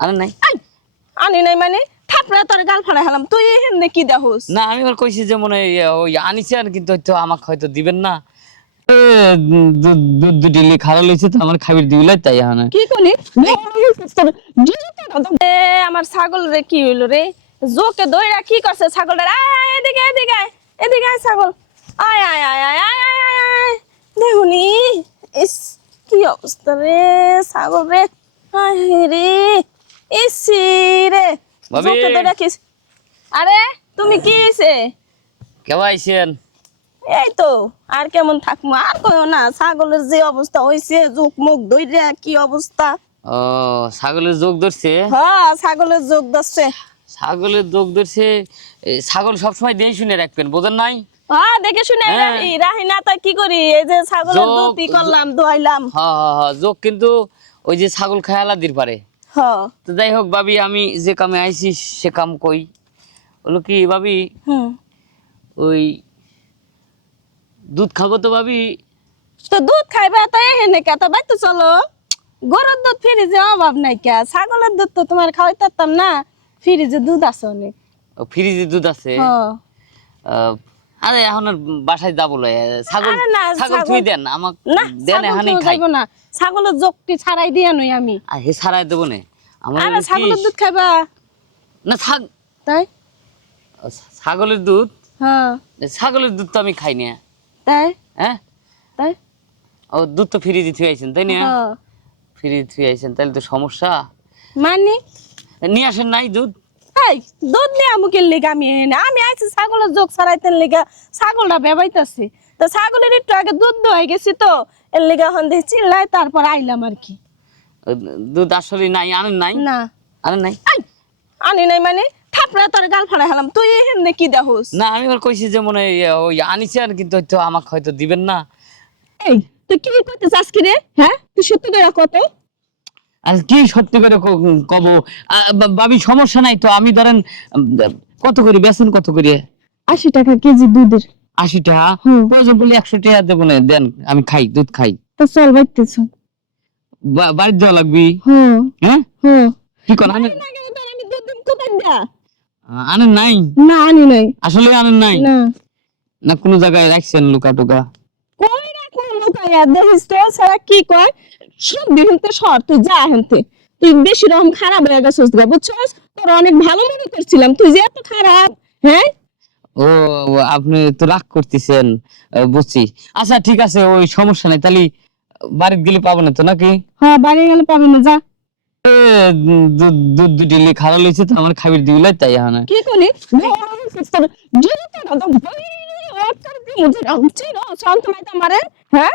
আরে নাই। আনি নাই মানে? থাপড়া তোর গাল ফাড়া হেলাম। তুই হেমনে কি দেহস না আমি ওর কইছি যে মনে ওই আনিছে আর কিন্তু হয়তো আমাকে হয়তো দিবেন না। দুধ দুটি খারাপ লইছে তো আমার খাবির দিবিলাই তাই হ্যাঁ কি এ আমার ছাগল রে কি হইল রে? জোকে দইরা কি করছে ছাগলটা আয় আয় এদিকে এদিকে আয় এদিকে আয় ছাগল। আয় আয় আয় আয় আয় আয় আয় আয়। দেখুনি ইস কি অবস্থা রে ছাগল রে। আয় রে। রে। জোকে আরে তুমি কি হইছে? আইছেন? এই তো আর কেমন থাকব আর কইও না ছাগলের যে অবস্থা হইছে জোক মুখ কি অবস্থা? ও ছাগলের যোগ ধরছে? হ্যাঁ ছাগলের যোগ দচ্ছে ছাগলের ধরছে ছাগল সবসময় দিয়ে শুনে রাখবেন বোঝেন নাই? হ্যাঁ দেখে শুনে হ্যাঁ। রাখি। রাহি না তা কি করি? এই যে ছাগলের দুধ করলাম দোয়াইলাম হ হ হ যোগ কিন্তু ওই যে ছাগল খায় আলাদির পারে। হ তো যাই হোক ভাবি আমি যে কামে আইছি সে কাম কই? হলো কি ভাবি ওই দুধ খাব তো ভাবি। তো দুধ খাইবে তো এহেনে কে? তো বাইতে চলো। গরুর দুধ ফ্রিজে অভাব নাই কে? ছাগলের দুধ তো তোমার খাওয়াই পারতাম না। ফ্রিজে দুধ আছে অনেক। ও ফ্রিজে দুধ আছে? হ আহ, আরে এখন বাসায় যাব। ছাগল ছাগল তুই দেন আমাক না দেন এখানে তো খাই। যাইবো না। ছাগলের যোগটি ছাড়াই দিয়া নই আমি। আর হে ছাড়াই দেবো না। আরে ছাগলের দুধ খাইবা। না ছাগ তাই? ছাগলের দুধ? হ্যাঁ। ছাগলের দুধ তো আমি খাই না। তাই? হ্যাঁ? তাই? ও দুধ তো ফ্রিজে থুয়ে আইছেন তাই না? হ্যাঁ। ফ্রিজে থুয়ে আইছেন তাহলে তো সমস্যা। মানে? নিয়ে আসেন নাই দুধ? এই দুধ নিয়ে মুখের লেগে আমি এনে আমি আইছি ছাগলের যোগ ছাড়াইতেন লেগে ছাগলটা বেবাইতেছি। তো ছাগলের একটু আগে দুধ দোয়াই গেছি তো এর লেগে এখন দিয়ে চিল্লাই তারপর আইলাম আর কি। দুধ আসলে নাই আনেন নাই? না। আনেন নাই? আনি নাই মানে? থাপড়া তোর গাল ফাড়া হেলাম তুই কি দেহস না আমি ওর কইছি যে মনে ওই আনিছে আর কিন্তু হয়তো আমাকে হয়তো দিবেন না। এই তুই কি করতে চাস কি রে? হ্যাঁ? তুই সত্যি করে কত আর কি সত্যি করে কব? আ, বা- ভাবি সমস্যা নাই তো আমি ধরেন কত করি? বেতন কত করি? আশি টাকা কেজি দুধের। আশি টাকা। প্রয়োজন বলে একশো টাকা দেবো না দেন আমি খাই দুধ খাই। তো চল বাইতেছ বা- বাড়ির দেওয়া লাগবি? হ্যাঁ? কি করেন আনেন আমি দুধ দিন কোথায় দিয়া আনেন নাই? না আনি নাই। আসলে নাই? না। না কোনো জায়গায় রাখছেন লুকা টুকা? কই রাখো লুকাইয়া দেখিস তো সারা কি কয়? সব দিনতে সর তুই যা হেনতে তুই বেশি রকম খারাপ হয়ে গেছিস গা বুঝছস? তোর অনেক ভালো মনে করছিলাম তুই যে এত খারাপ হ্যাঁ? ও আপনি তো রাগ করতেছেন বুঝছি। আচ্ছা ঠিক আছে ওই সমস্যা নাই তাহলে বাড়িতে গেলে পাবো না তো নাকি হ্যাঁ বাড়ি গেলে পাবো না যা দুধ দুটি লইছে তো আমার খাবির দিবিলাই তাই হ্যাঁ কি শান্ত মাইতা হ্যাঁ